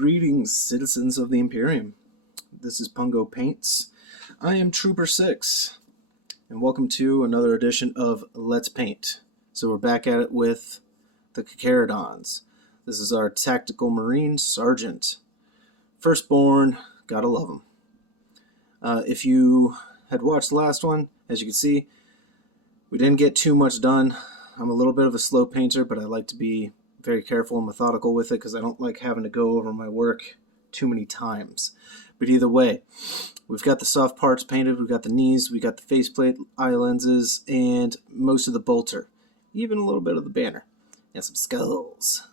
Greetings, citizens of the Imperium. This is Pungo Paints. I am Trooper 6, and welcome to another edition of Let's Paint. So we're back at it with the Carcharodons. This is our Tactical Marine Sergeant. Firstborn, gotta love him. If you had watched the last one, as you can see, we didn't get too much done. I'm a little bit of a slow painter, but I like to be very careful and methodical with it because I don't like having to go over my work too many times. But either way, we've got the soft parts painted, we've got the knees, we got the faceplate, eye lenses, and most of the bolter. Even a little bit of the banner. And some skulls.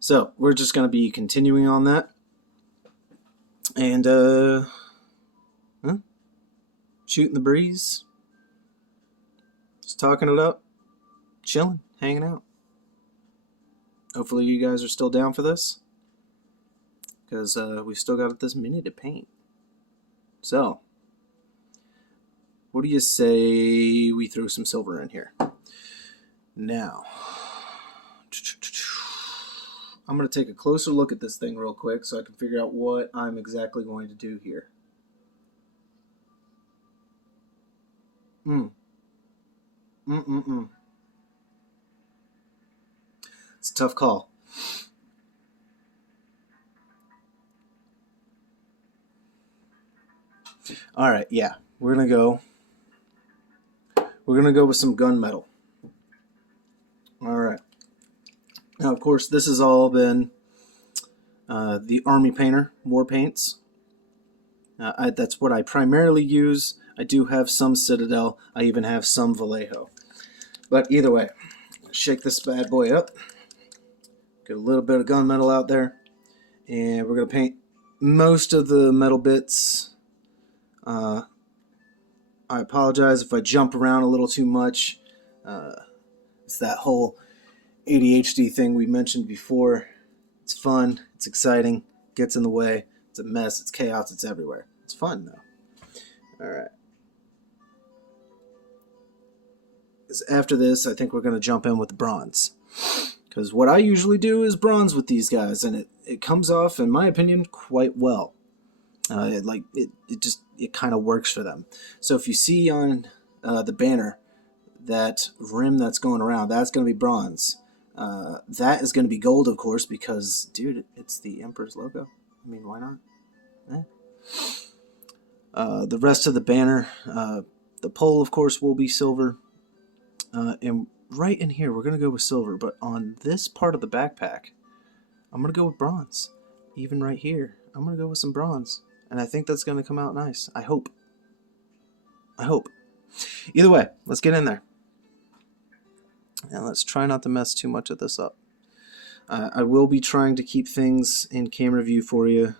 So, we're just going to be continuing on that. And, shooting the breeze. Just talking it up. Chilling, hanging out. Hopefully you guys are still down for this, because we've still got this minute to paint. So, what do you say we throw some silver in here? Now, I'm going to take a closer look at this thing real quick so I can figure out what I'm exactly going to do here. It's a tough call. Alright, yeah. We're gonna go with some gunmetal. Alright. Now of course this has all been the Army Painter war paints. That's what I primarily use. I do have some Citadel. I even have some Vallejo. But either way, shake this bad boy up. Get a little bit of gunmetal out there, and we're going to paint most of the metal bits. I apologize if I jump around a little too much. It's that whole ADHD thing we mentioned before. It's fun, it's exciting, gets in the way, it's a mess, it's chaos, it's everywhere. It's fun though. Alright. After this, I think we're going to jump in with the bronze. Because what I usually do is bronze with these guys, and it comes off, in my opinion, quite well. It kind of works for them. So if you see on the banner that rim that's going around, that's going to be bronze. That is going to be gold, of course, because, dude, it's the Emperor's logo. I mean, why not? The rest of the banner, the pole, of course, will be silver. And right in here, we're going to go with silver, but on this part of the backpack, I'm going to go with bronze. Even right here, I'm going to go with some bronze. And I think that's going to come out nice. I hope. Either way, let's get in there. And let's try not to mess too much of this up. I will be trying to keep things in camera view for you.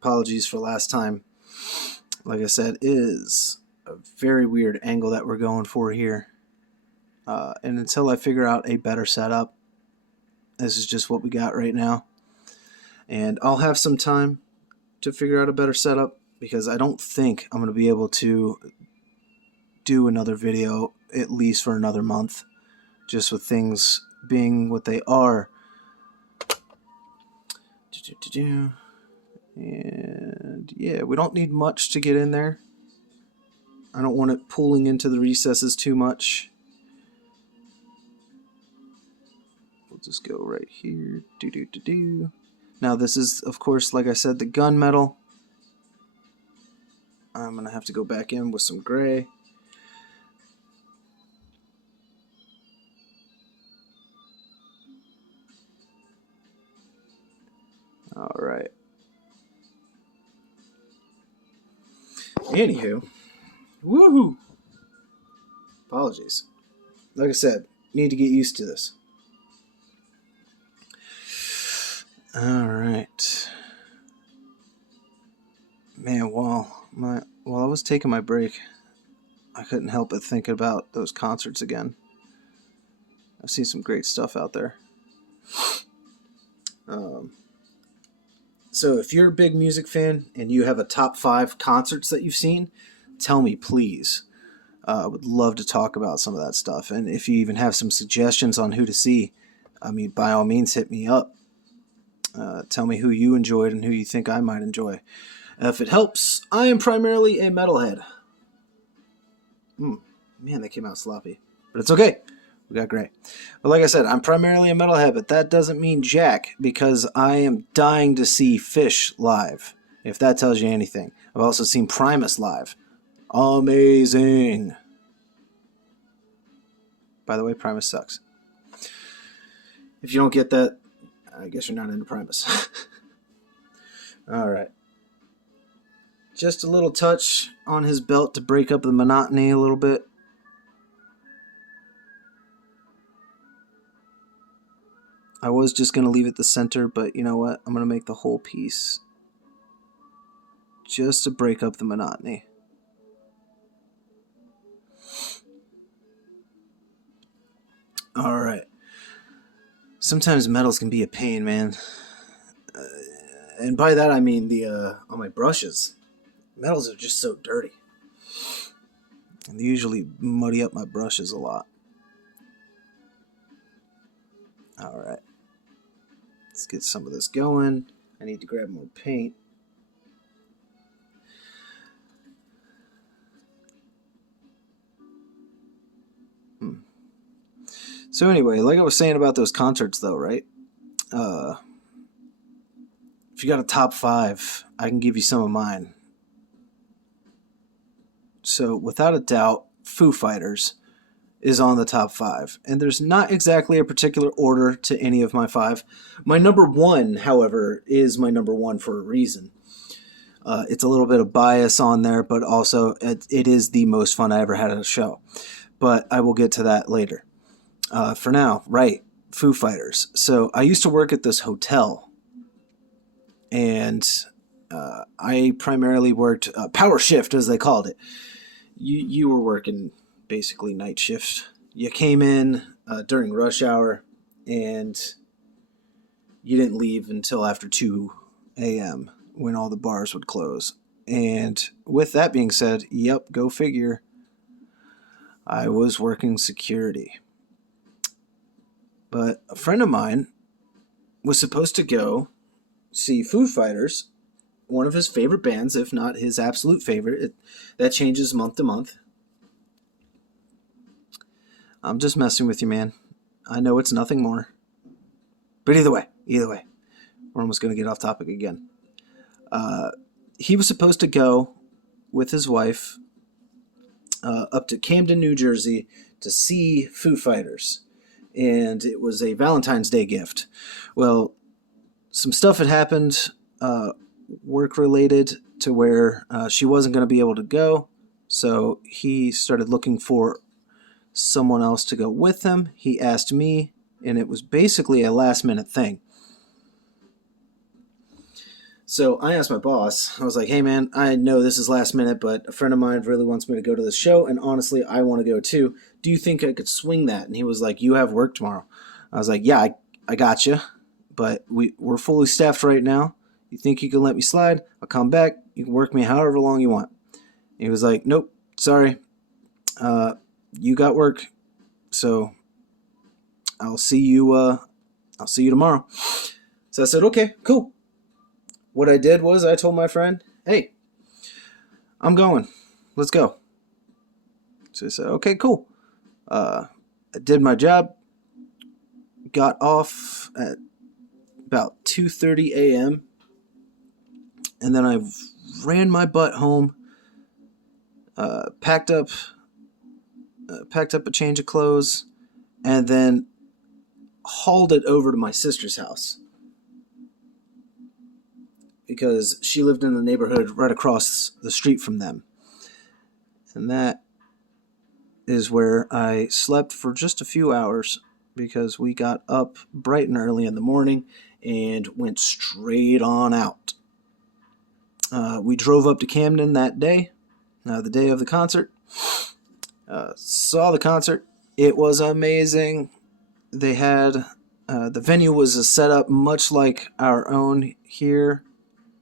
Apologies for last time. Like I said, it is a very weird angle that we're going for here. And until I figure out a better setup, this is just what we got right now. And I'll have some time to figure out a better setup, because I don't think I'm going to be able to do another video at least for another month, just with things being what they are. And yeah, we don't need much to get in there. I don't want it pulling into the recesses too much. We'll just go right here. Now this is, of course, like I said, the gunmetal. I'm going to have to go back in with some gray. Alright. Anywho. Woohoo! Apologies. Like I said, need to get used to this. Alright. Man, while I was taking my break, I couldn't help but think about those concerts again. I've seen some great stuff out there. So if you're a big music fan and you have a top 5 concerts that you've seen, tell me, please. I would love to talk about some of that stuff. And if you even have some suggestions on who to see, I mean, by all means, hit me up. Tell me who you enjoyed and who you think I might enjoy. If it helps, I am primarily a metalhead. Man, they came out sloppy. But it's okay. We got gray. But like I said, I'm primarily a metalhead, but that doesn't mean jack, because I am dying to see Fish live, if that tells you anything. I've also seen Primus live. Amazing. By the way, Primus sucks. If you don't get that, I guess you're not into Primus. All right. Just a little touch on his belt to break up the monotony a little bit. I was just going to leave it the center, but you know what? I'm going to make the whole piece just to break up the monotony. All right. Sometimes metals can be a pain, man. And by that I mean on my brushes. Metals are just so dirty. And they usually muddy up my brushes a lot. All right. Let's get some of this going. I need to grab more paint. So anyway, like I was saying about those concerts though, right? If you got a top 5, I can give you some of mine. So without a doubt, Foo Fighters is on the top 5. And there's not exactly a particular order to any of my 5. My number 1, however, is my number 1 for a reason. It's a little bit of bias on there, but also it is the most fun I ever had at a show. But I will get to that later. For now, right, Foo Fighters. So I used to work at this hotel, and I primarily worked power shift, as they called it. You were working basically night shift. You came in during rush hour, and you didn't leave until after 2 a.m. when all the bars would close. And with that being said, yep, go figure, I was working security. But a friend of mine was supposed to go see Foo Fighters, one of his favorite bands, if not his absolute favorite. That changes month to month. I'm just messing with you, man. I know it's nothing more. But either way, we're almost going to get off topic again. He was supposed to go with his wife up to Camden, New Jersey to see Foo Fighters. And it was a Valentine's Day gift. Well, some stuff had happened, work-related, to where she wasn't going to be able to go. So he started looking for someone else to go with him. He asked me, and it was basically a last-minute thing. So I asked my boss, I was like, hey man, I know this is last minute, but a friend of mine really wants me to go to this show, and honestly, I want to go too. Do you think I could swing that? And he was like, you have work tomorrow. I was like, yeah, I got you, but we're fully staffed right now. You think you can let me slide? I'll come back. You can work me however long you want. He was like, nope, sorry. You got work, so I'll see you tomorrow. So I said, okay, cool. What I did was I told my friend, hey, I'm going. Let's go. So he said, okay, cool. I did my job, got off at about 2:30 a.m., and then I ran my butt home, packed up a change of clothes, and then hauled it over to my sister's house, because she lived in the neighborhood right across the street from them. And that is where I slept for just a few hours, because we got up bright and early in the morning and went straight on out. We drove up to Camden that day, the day of the concert. Saw the concert. It was amazing. They had, the venue was a setup much like our own here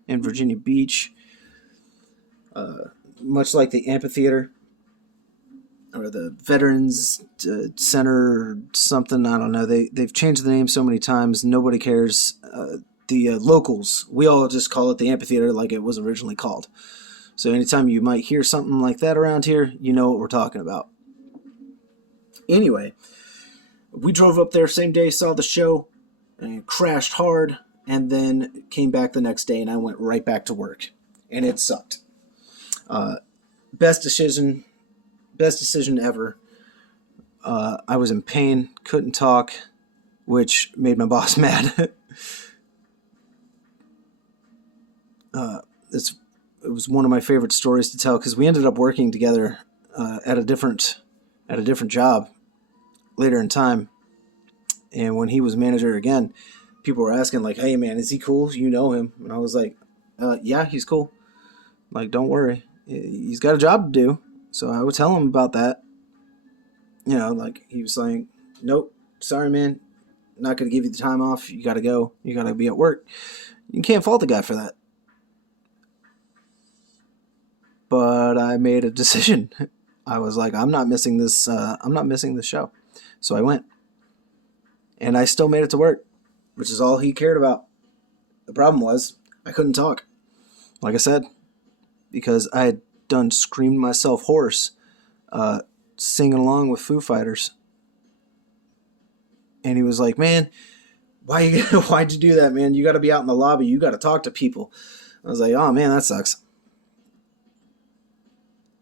in Virginia Beach, much like the amphitheater or the Veterans Center or something. I don't know. They've changed the name so many times. Nobody cares. locals, we all just call it the amphitheater like it was originally called. So anytime you might hear something like that around here, you know what we're talking about. Anyway, we drove up there same day, saw the show, and crashed hard, and then came back the next day, and I went right back to work, and it sucked. Best decision ever. I was in pain, couldn't talk, which made my boss mad. It was one of my favorite stories to tell because we ended up working together at a different job later in time. And when he was manager again, people were asking like, "Hey man, is he cool? You know him?" And I was like, "Yeah, he's cool. Like, don't worry, he's got a job to do." So I would tell him about that. You know, like he was like, "Nope, sorry man, not going to give you the time off. You got to go. You got to be at work." You can't fault the guy for that. But I made a decision. I was like, I'm not missing this. I'm not missing this show. So I went, and I still made it to work, which is all he cared about. The problem was I couldn't talk, like I said, because I had done screamed myself hoarse, singing along with Foo Fighters. And he was like, "Man, why'd you do that, man? You got to be out in the lobby. You got to talk to people." I was like, "Oh man, that sucks."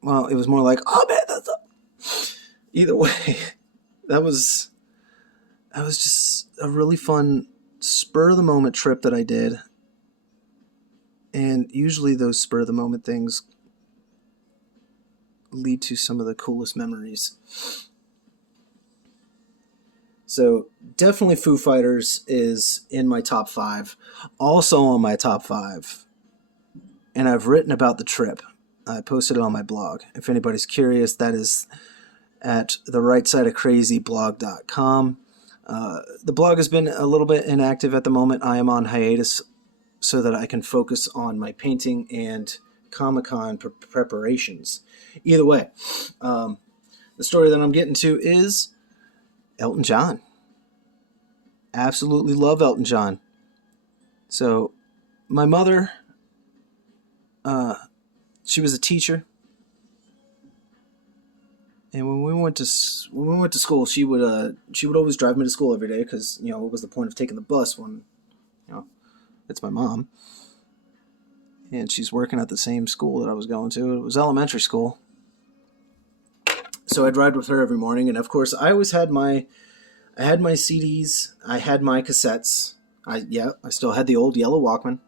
Well, it was more like, "Oh man, that sucks." Either way, that was just a really fun spur of the moment trip that I did. And usually those spur of the moment things lead to some of the coolest memories. So definitely Foo Fighters is in my top 5. Also on my top 5. And I've written about the trip. I posted it on my blog. If anybody's curious, that is at therightsideofcrazyblog.com. The blog has been a little bit inactive at the moment. I am on hiatus so that I can focus on my painting and Comic-Con preparations. Either way, the story that I'm getting to is Elton John. Absolutely love Elton John. So, my mother, she was a teacher, and when we went to school, she would always drive me to school every day because what was the point of taking the bus when it's my mom, and she's working at the same school that I was going to. It was elementary school. So I'd ride with her every morning, and of course, I always had I had my CDs, I had my cassettes. I still had the old yellow Walkman.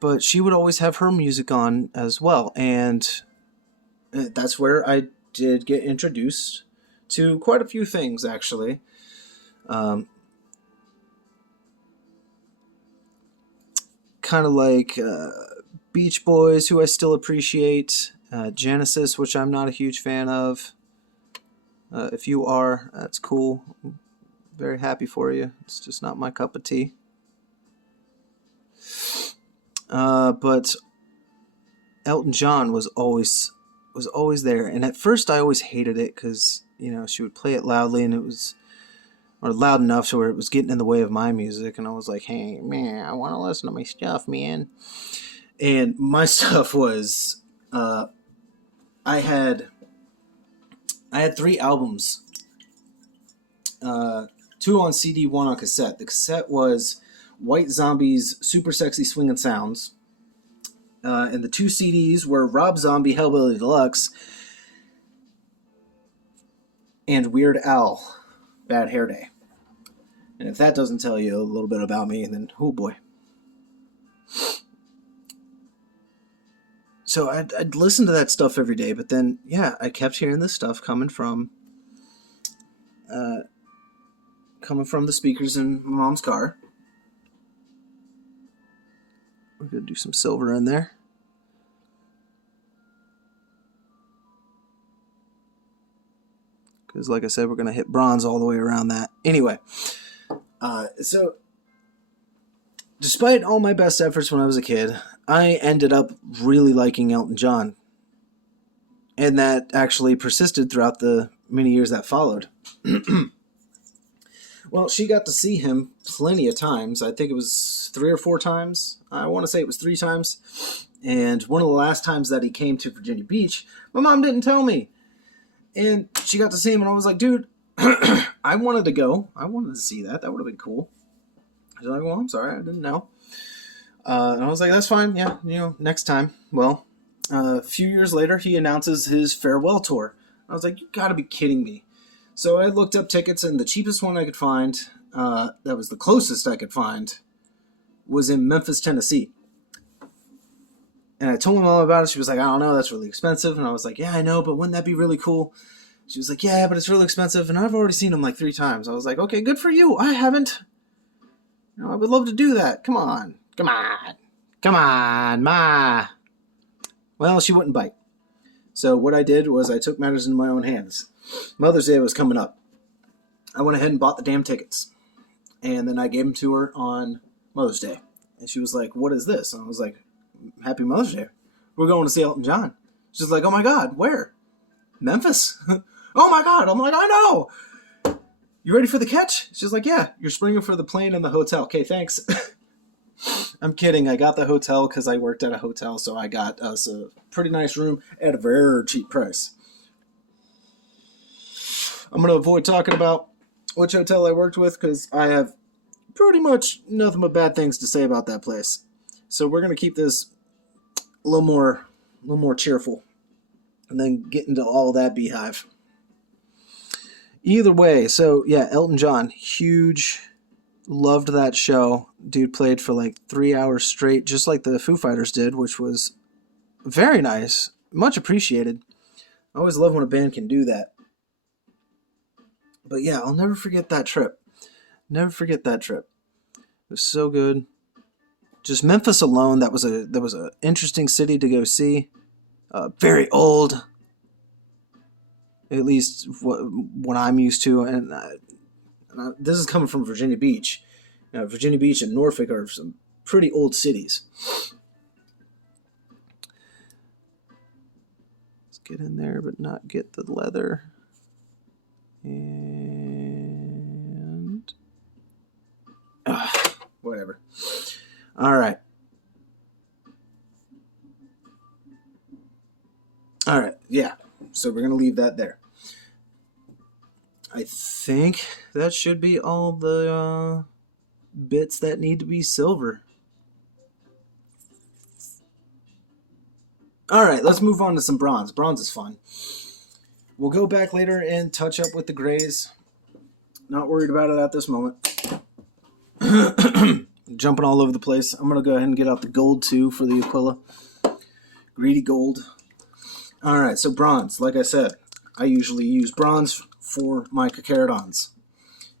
But she would always have her music on as well, and that's where I did get introduced to quite a few things, actually. Kind of like Beach Boys, who I still appreciate, Genesis, which I'm not a huge fan of. If you are, that's cool. I'm very happy for you. It's just not my cup of tea. But Elton John was always there, and at first I always hated it because she would play it loudly, and it was loud enough to where it was getting in the way of my music, and I was like, "Hey man, I want to listen to my stuff, man." And my stuff was, I had 3 albums, 2 on CD, 1 on cassette. The cassette was White Zombie's Super Sexy Swingin' Sounds. And the 2 CDs were Rob Zombie Hellbilly Deluxe and Weird Al Bad Hair Day. And if that doesn't tell you a little bit about me, then oh boy. So I'd listen to that stuff every day, but then I kept hearing this stuff coming from the speakers in my mom's car. We're going to do some silver in there. Because like I said, we're going to hit bronze all the way around that. Anyway, so despite all my best efforts when I was a kid, I ended up really liking Elton John. And that actually persisted throughout the many years that followed. Well, she got to see him plenty of times. I think it was 3 or 4 times. I want to say it was 3 times. And one of the last times that he came to Virginia Beach, my mom didn't tell me. And she got to see him, and I was like, dude, I wanted to go. I wanted to see that. That would have been cool. She's like, well, I'm sorry, I didn't know. And I was like, that's fine. Yeah, next time. Well, a few years later, he announces his farewell tour. I was like, you got to be kidding me. So I looked up tickets, and the cheapest one I could find, that was the closest I could find, was in Memphis, Tennessee. And I told my mom about it. She was like, I don't know, that's really expensive. And I was like, yeah, I know, but wouldn't that be really cool? She was like, yeah, but it's really expensive, and I've already seen him like 3 times. I was like, okay, good for you. I haven't. I would love to do that. Come on, Ma. Well, she wouldn't bite. So what I did was I took matters into my own hands. Mother's Day was coming up. I went ahead and bought the damn tickets. And then I gave them to her on Mother's Day. And she was like, what is this? And I was like, Happy Mother's Day. We're going to see Elton John. She's like, oh my God, where? Memphis. Oh my God. I'm like, I know. You ready for the catch? She's like, yeah. You're springing for the plane and the hotel. Okay, thanks. I'm kidding. I got the hotel because I worked at a hotel, so I got us a pretty nice room at a very cheap price. I'm going to avoid talking about which hotel I worked with because I have pretty much nothing but bad things to say about that place. So we're going to keep this a little more cheerful and then get into all that beehive. Either way, so yeah, Elton John, huge. Loved that show. Dude played for like 3 hours straight, just like the Foo Fighters did, which was very nice. Much appreciated. I always love when a band can do that. But yeah, I'll never forget that trip. Never forget that trip. It was so good. Just Memphis alone, that was a interesting city to go see. Very old. At least what I'm used to. And this is coming from Virginia Beach. Virginia Beach and Norfolk are some pretty old cities. Let's get in there, but not get the leather. And whatever. All right. Yeah. So we're going to leave that there. I think that should be all the bits that need to be silver. All right, let's move on to some bronze. Bronze is fun. We'll go back later and touch up with the grays. Not worried about it at this moment. Jumping all over the place. I'm going to go ahead and get out the gold too for the Aquila. Greedy gold. All right, so bronze. Like I said, I usually use bronze for my Carcharodons.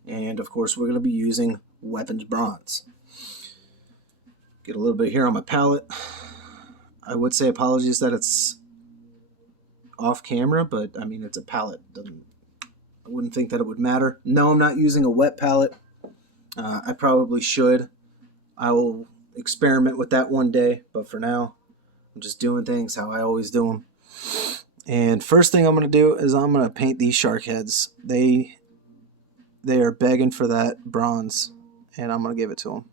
And of course, we're going to be using weapons bronze. Get a little bit here on my palette. I would say apologies that it's off camera, but I mean, it's a palette. I wouldn't think that it would matter. No, I'm not using a wet palette. I probably should. I will experiment with that one day, but for now, I'm just doing things how I always do them. And first thing I'm going to do is I'm going to paint these shark heads. They are begging for that bronze, and I'm going to give it to them.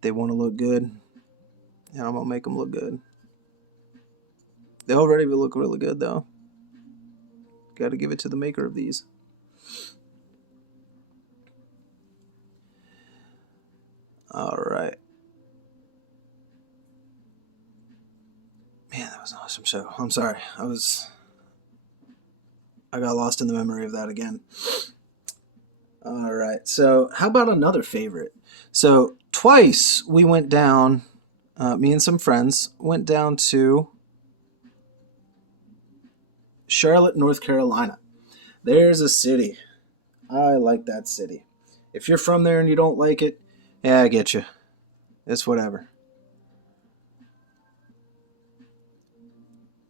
They want to look good, and I'm going to make them look good. They already look really good, though. Got to give it to the maker of these. All right. Man, that was an awesome show. I'm sorry. I got lost in the memory of that again. All right. So how about another favorite? So twice we went down, me and some friends went down to Charlotte, North Carolina. There's a city. I like that city. If you're from there and you don't like it, yeah, I get you. It's whatever.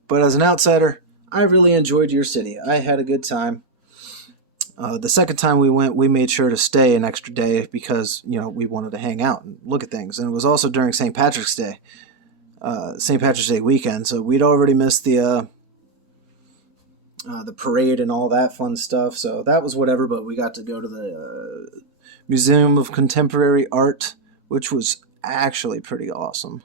But as an outsider, I really enjoyed your city. I had a good time. The second time we went, we made sure to stay an extra day because, we wanted to hang out and look at things. And it was also during St. Patrick's Day, St. Patrick's Day weekend. So we'd already missed the the parade and all that fun stuff. So that was whatever, but we got to go to the Museum of Contemporary Art, which was actually pretty awesome.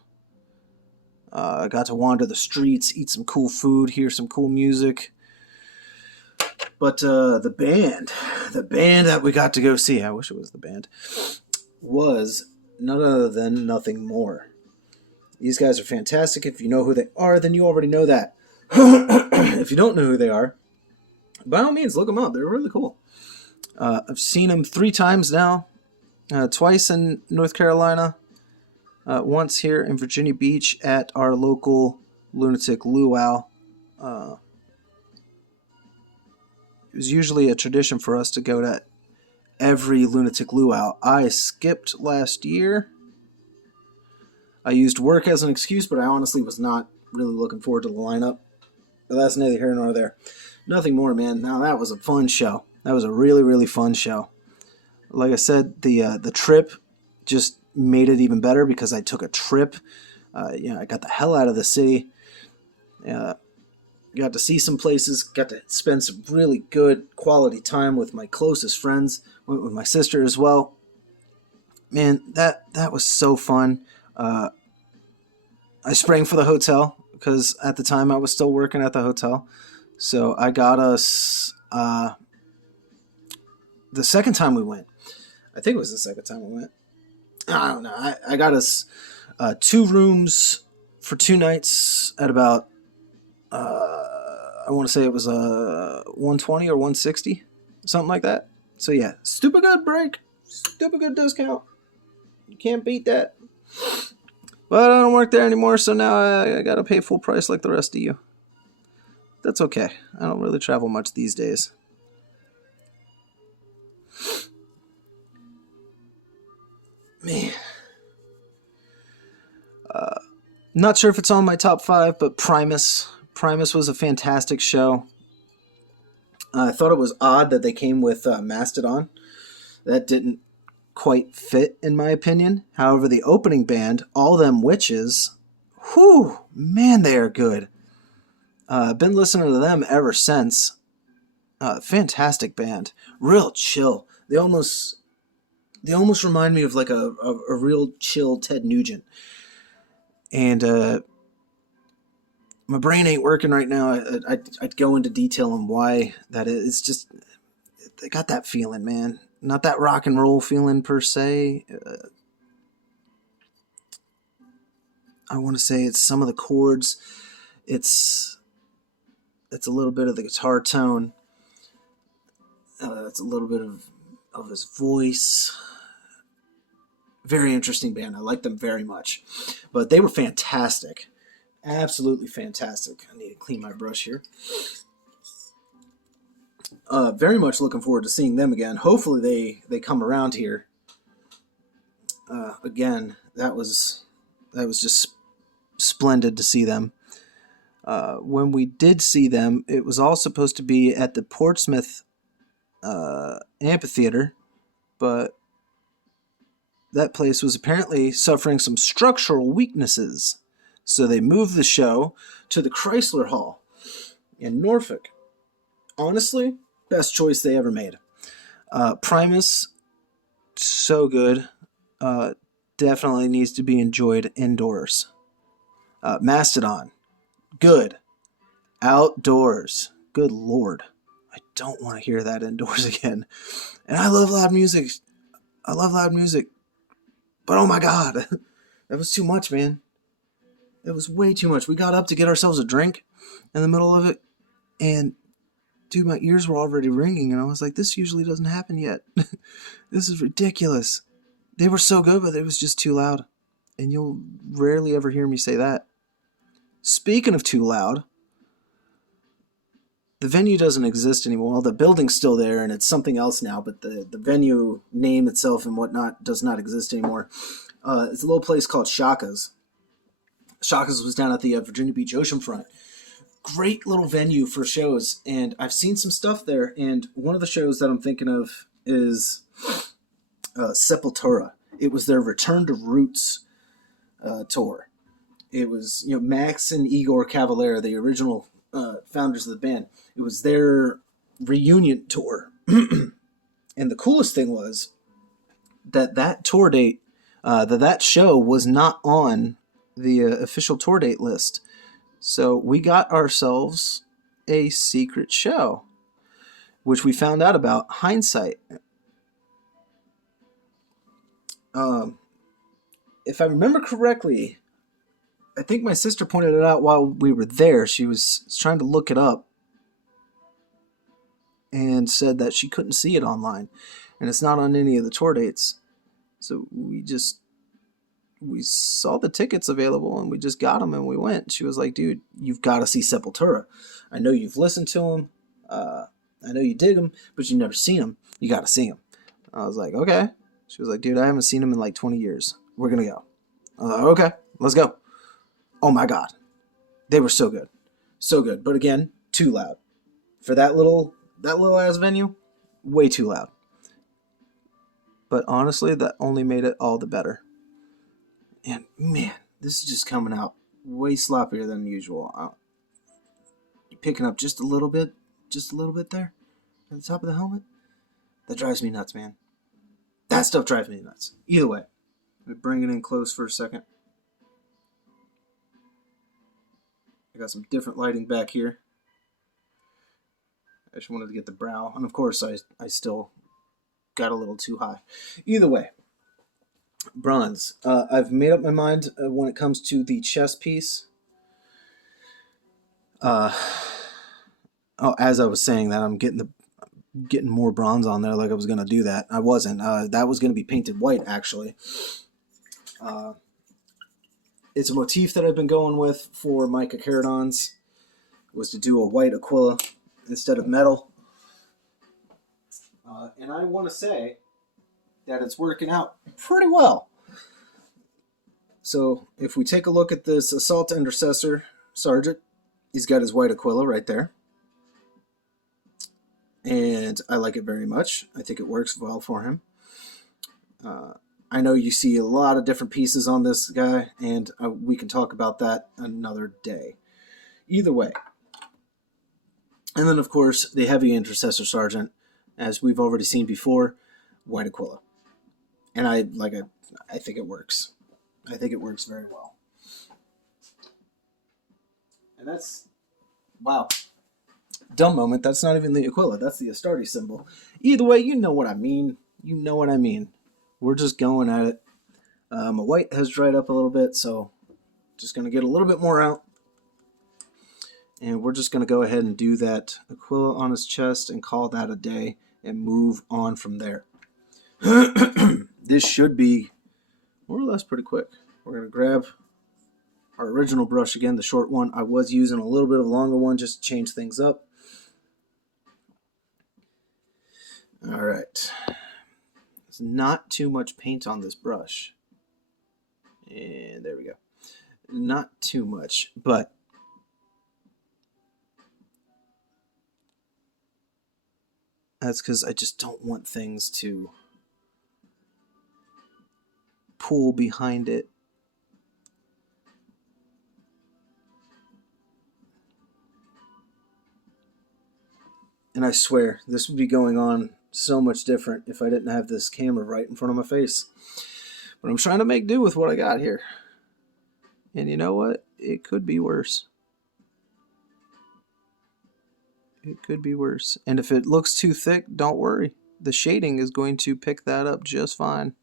I got to wander the streets, eat some cool food, hear some cool music. But the band that we got to go see, I wish it was the band, was none other than Nothing More. These guys are fantastic. If you know who they are, then you already know that. If you don't know who they are, by all means, look them up. They're really cool. I've seen them 3 times now. Twice in North Carolina. Once here in Virginia Beach at our local Lunatic Luau. It was usually a tradition for us to go to every Lunatic Luau. I skipped last year. I used work as an excuse, but I honestly was not really looking forward to the lineup. But that's neither here nor there. Nothing More, man. Now that was a fun show. That was a really, really fun show. Like I said, the trip just made it even better because I took a trip. I got the hell out of the city. Got to see some places. Got to spend some really good quality time with my closest friends. Went with my sister as well. Man, that was so fun. I sprang for the hotel because at the time I was still working at the hotel. So I got us the second time we went. I think it was the second time we went. I don't know. I got us 2 rooms for 2 nights at about, I want to say it was 120 or 160, something like that. So yeah, stupid good break, stupid good discount. You can't beat that. But I don't work there anymore, so now I got to pay full price like the rest of you. That's okay. I don't really travel much these days. Man. Not sure if it's on my top 5, but Primus was a fantastic show. I thought it was odd that they came with Mastodon. That didn't quite fit, in my opinion. However, the opening band, All Them Witches, whew, man, they are good. I've been listening to them ever since. Fantastic band. Real chill. They almost remind me of like a real chill Ted Nugent. And my brain ain't working right now. I'd go into detail on why that is. It's just, they got that feeling, man. Not that rock and roll feeling per se. I want to say it's some of the chords. It's a little bit of the guitar tone. It's a little bit of his voice. Very interesting band. I like them very much. But they were fantastic. Absolutely fantastic. I need to clean my brush here. Very much looking forward to seeing them again. Hopefully they come around here. Again, that was just splendid to see them. When we did see them, it was all supposed to be at the Portsmouth amphitheater, but that place was apparently suffering some structural weaknesses. So they moved the show to the Chrysler Hall in Norfolk. Honestly, best choice they ever made. Primus, so good. Definitely needs to be enjoyed indoors. Mastodon, good. Outdoors, good Lord. I don't want to hear that indoors again. And I love loud music. But oh my God, that was too much, man. It was way too much. We got up to get ourselves a drink in the middle of it, and dude, my ears were already ringing, and I was like, this usually doesn't happen yet. This is ridiculous. They were so good, but it was just too loud, and you'll rarely ever hear me say that. Speaking of too loud, the venue doesn't exist anymore. Well, the building's still there, and it's something else now, but the venue name itself and whatnot does not exist anymore. It's a little place called Shaka's. Shaka's was down at the Virginia Beach oceanfront. Great little venue for shows, and I've seen some stuff there, and one of the shows that I'm thinking of is Sepultura. It was their Return to Roots tour. It was, Max and Igor Cavalera, the original founders of the band. It was their reunion tour. And the coolest thing was that tour date, that show was not on the official tour date list. So we got ourselves a secret show, which we found out about hindsight. If I remember correctly, I think my sister pointed it out while we were there. She was trying to look it up and said that she couldn't see it online, and it's not on any of the tour dates. So we saw the tickets available and we just got them and we went. She was like, dude, you've got to see Sepultura. I know you've listened to them. I know you dig them, but you've never seen them. You got to see them. I was like, okay. She was like, dude, I haven't seen them in like 20 years. We're going to go. I was like, okay, let's go. Oh my God. They were so good. So good. But again, too loud. For that little ass venue, way too loud. But honestly, that only made it all the better. And man, this is just coming out way sloppier than usual. You're picking up just a little bit there at the top of the helmet. That drives me nuts, man. That stuff drives me nuts. Either way, let me bring it in close for a second. I got some different lighting back here. I just wanted to get the brow, and of course I still got a little too high. Either way, bronze. I've made up my mind when it comes to the chest piece. As I was saying that, I'm getting more bronze on there like I was going to do that. I wasn't. That was going to be painted white, actually. It's a motif that I've been going with for my Carcharodons, was to do a white Aquila instead of metal. And I want to say that it's working out pretty well. So if we take a look at this Assault Intercessor Sergeant, he's got his white Aquila right there. And I like it very much. I think it works well for him. I know you see a lot of different pieces on this guy, and we can talk about that another day. Either way. And then, of course, the Heavy Intercessor Sergeant, as we've already seen before, white Aquila. And I think it works. I think it works very well. And that's, wow. Dumb moment. That's not even the Aquila. That's the Astartes symbol. Either way, you know what I mean. You know what I mean. We're just going at it. My white has dried up a little bit, so just going to get a little bit more out. And we're just going to go ahead and do that Aquila on his chest and call that a day and move on from there. This should be more or less pretty quick. We're going to grab our original brush again, the short one. I was using a little bit of a longer one just to change things up. All right. There's not too much paint on this brush. And there we go. Not too much, but that's because I just don't want things to pool behind it. And I swear, this would be going on so much different if I didn't have this camera right in front of my face. But I'm trying to make do with what I got here. And you know what? It could be worse. It could be worse. And if it looks too thick, don't worry. The shading is going to pick that up just fine.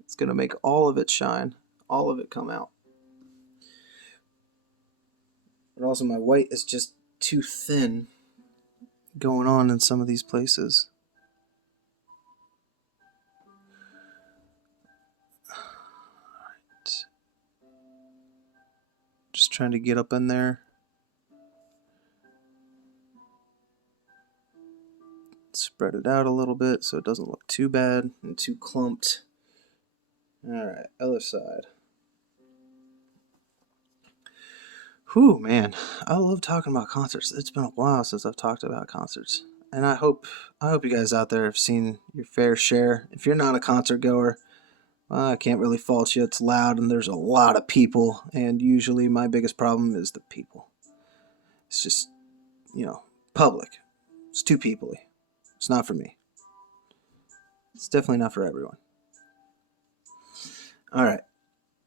It's going to make all of it shine. All of it come out. But also my white is just too thin going on in some of these places. Alright. Just trying to get up in there. Spread it out a little bit so it doesn't look too bad and too clumped. Alright, other side. Whew, man, I love talking about concerts. It's been a while since I've talked about concerts. And I hope you guys out there have seen your fair share. If you're not a concert goer, I can't really fault you. It's loud and there's a lot of people. And usually my biggest problem is the people. It's just, public. It's too peoply. It's not for me. It's definitely not for everyone. All right.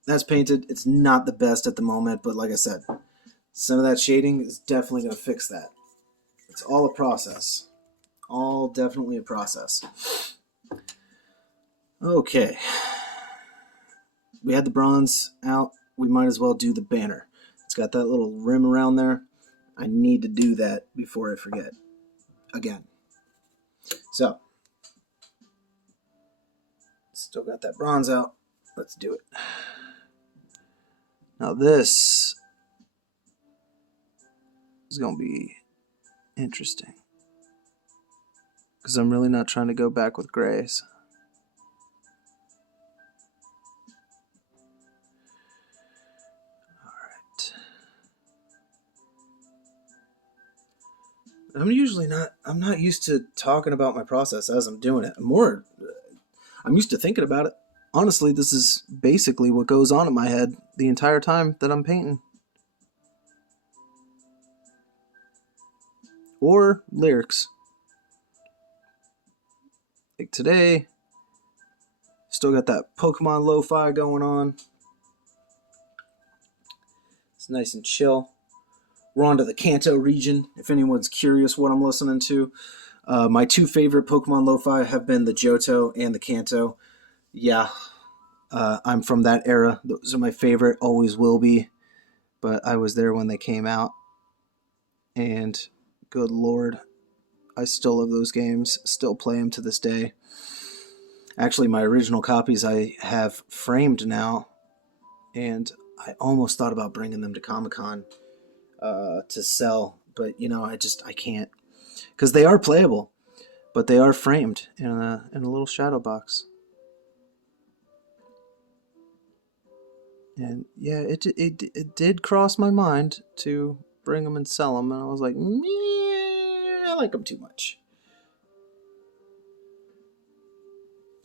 That's painted. It's not the best at the moment, but like I said, some of that shading is definitely going to fix that. It's all a process. All definitely a process. Okay. We had the bronze out. We might as well do the banner. It's got that little rim around there. I need to do that before I forget. Again. So, still got that bronze out. Let's do it. Now this is going to be interesting, because I'm really not trying to go back with grays. Alright. I'm not used to talking about my process as I'm doing it. I'm used to thinking about it. Honestly, this is basically what goes on in my head the entire time that I'm painting. Or lyrics. Like today, still got that Pokemon lo-fi going on. It's nice and chill. We're on to the Kanto region, if anyone's curious what I'm listening to. My two favorite Pokemon lo-fi have been the Johto and the Kanto. Yeah, I'm from that era. Those are my favorite, always will be. But I was there when they came out. And good lord, I still love those games. Still play them to this day. Actually, my original copies I have framed now. And I almost thought about bringing them to Comic-Con to sell. But, I can't. Because they are playable. But they are framed in a little shadow box. And yeah, it did cross my mind to bring them and sell them, and I was like, I like them too much.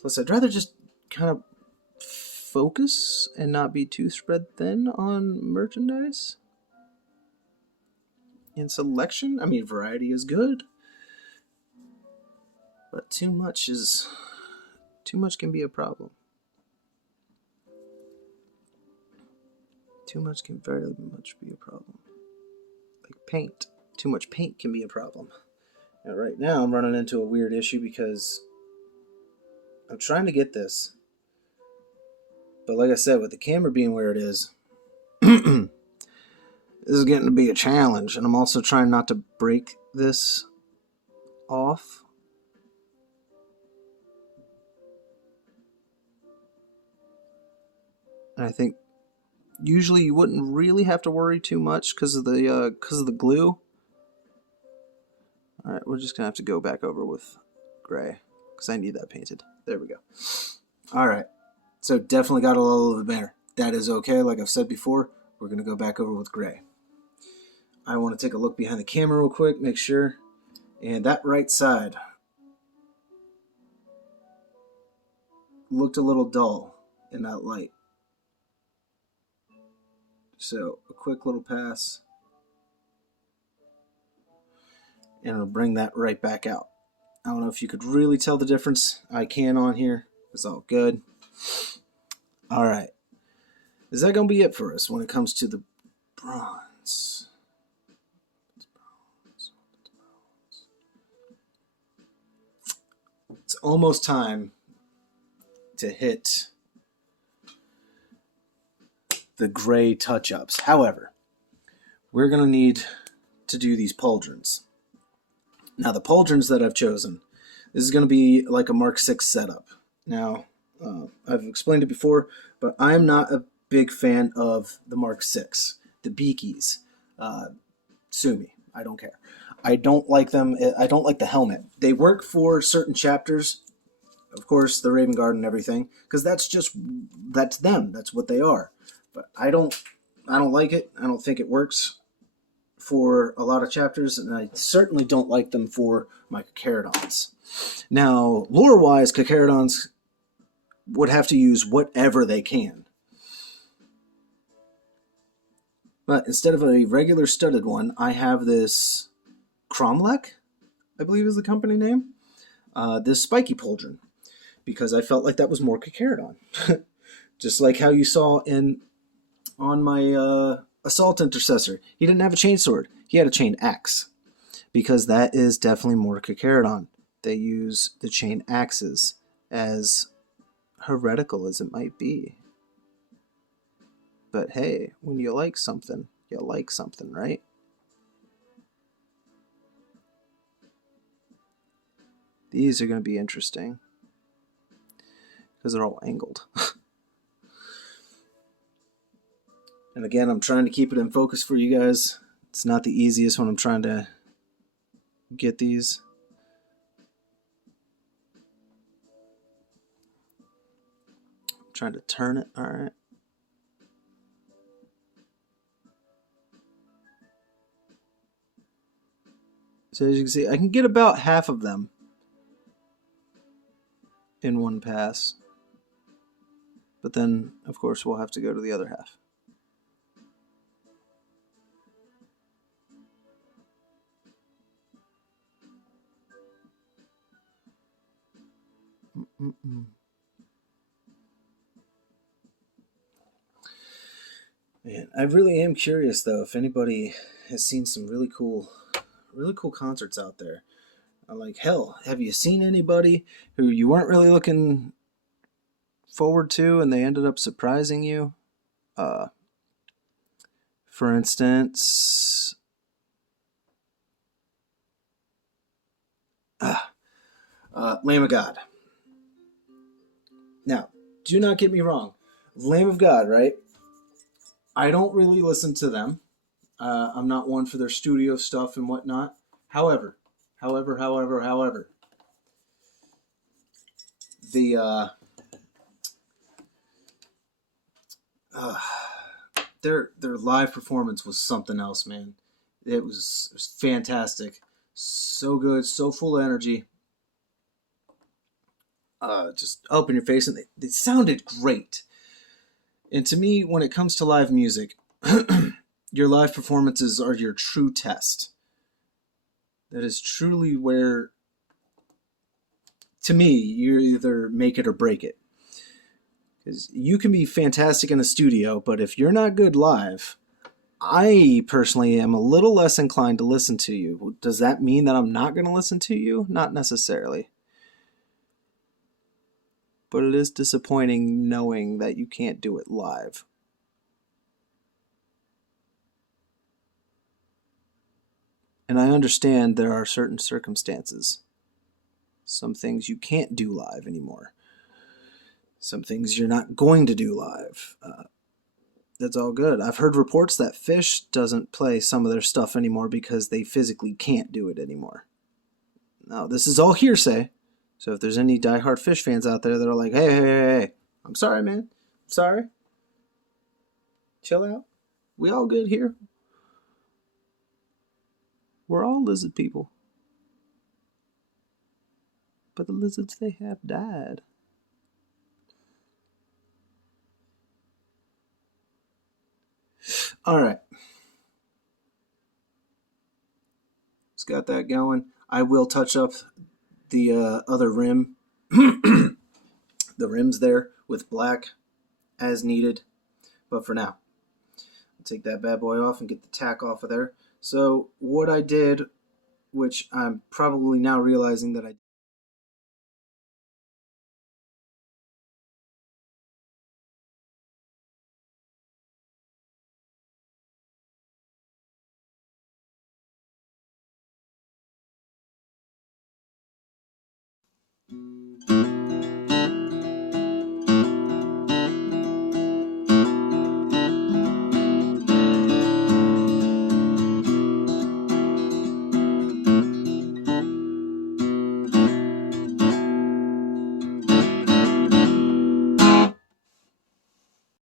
Plus, I'd rather just kind of focus and not be too spread thin on merchandise. In selection, variety is good, but too much can be a problem. Too much can very much be a problem. Like paint. Too much paint can be a problem. Now, right now, I'm running into a weird issue because I'm trying to get this. But like I said, with the camera being where it is, this is getting to be a challenge. And I'm also trying not to break this off. And I think usually you wouldn't really have to worry too much because of the glue. All right, we're just gonna have to go back over with gray because I need that painted. There we go. All right, so definitely got a little bit better. That is okay. Like I've said before, we're gonna go back over with gray. I want to take a look behind the camera real quick, make sure. And that right side looked a little dull in that light. So a quick little pass, and it'll bring that right back out. I don't know if you could really tell the difference. I can on here. It's all good. All right. Is that going to be it for us when it comes to the bronze? It's almost time to hit the gray touch-ups. However, we're going to need to do these pauldrons. Now, the pauldrons that I've chosen, this is going to be like a Mark VI setup. Now, I've explained it before, but I'm not a big fan of the Mark VI, the beakies. Sue me, I don't care. I don't like them. I don't like the helmet. They work for certain chapters, of course, the Raven Guard and everything, because that's them. That's what they are. But I don't like it. I don't think it works for a lot of chapters, and I certainly don't like them for my Carcharodons. Now, lore-wise, Carcharodons would have to use whatever they can. But instead of a regular studded one, I have this Cromlech, I believe is the company name, this spiky pauldron, because I felt like that was more Carcharodon. Just like how you saw on my assault intercessor. He didn't have a chain sword. He had a chain axe, because that is definitely more Carcharodon. They use the chain axes, as heretical as it might be. But hey, when you like something, right? These are going to be interesting, because they're all angled. And again, I'm trying to keep it in focus for you guys. It's not the easiest when I'm trying to get these. I'm trying to turn it. All right. So as you can see, I can get about half of them in one pass. But then, of course, we'll have to go to the other half. Man, I really am curious though if anybody has seen some really cool concerts out there. Like, hell, have you seen anybody who you weren't really looking forward to and they ended up surprising you? For instance, Lamb of God. Now, do not get me wrong. Lamb of God, right? I don't really listen to them. I'm not one for their studio stuff and whatnot. However, the their live performance was something else, man. It was fantastic, so good, so full of energy. Just up in your face, and they sounded great. And to me, when it comes to live music, your live performances are your true test. That is truly where, to me, you either make it or break it. Because you can be fantastic in a studio, but if you're not good live, I personally am a little less inclined to listen to you. Does that mean that I'm not going to listen to you? Not necessarily. But it is disappointing knowing that you can't do it live. And I understand there are certain circumstances. Some things you can't do live anymore. Some things you're not going to do live. That's all good. I've heard reports that Fish doesn't play some of their stuff anymore because they physically can't do it anymore. Now, this is all hearsay. So if there's any diehard Fish fans out there that are like, hey, I'm sorry, man. I'm sorry. Chill out. We all good here. We're all lizard people. But the lizards, they have died. All right. It's got that going. I will touch up the other rim, the rims there with black as needed. But for now, I'll take that bad boy off and get the tack off of there. So what I did, which I'm probably now realizing that I